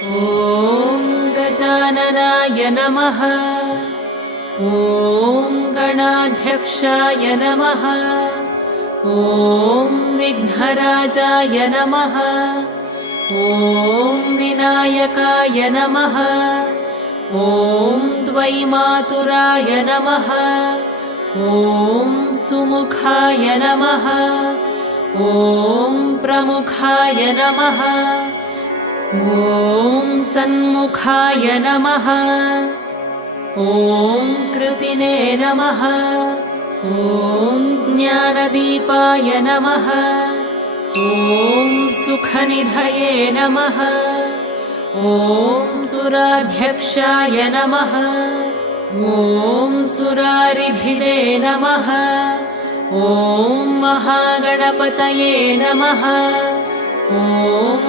ॐ गजाननाय नमः। ॐ गणाध्यक्षाय नमः। ॐ विघ्नराजाय नमः। ॐ विनायकाय नमः। ॐ द्वैमातुराय नमः। ॐ सुमुखाय नमः। ॐ प्रमुखाय नमः। ॐ सन्मुखाय नमः। ॐ कृतिने नमः। ॐ ज्ञानदीपाय नमः। ॐ सुखनिधये नमः। ॐ सुराध्यक्षाय नमः। ॐ सुरारिभिदे नमः। ॐ महागणपतये नमः। ॐ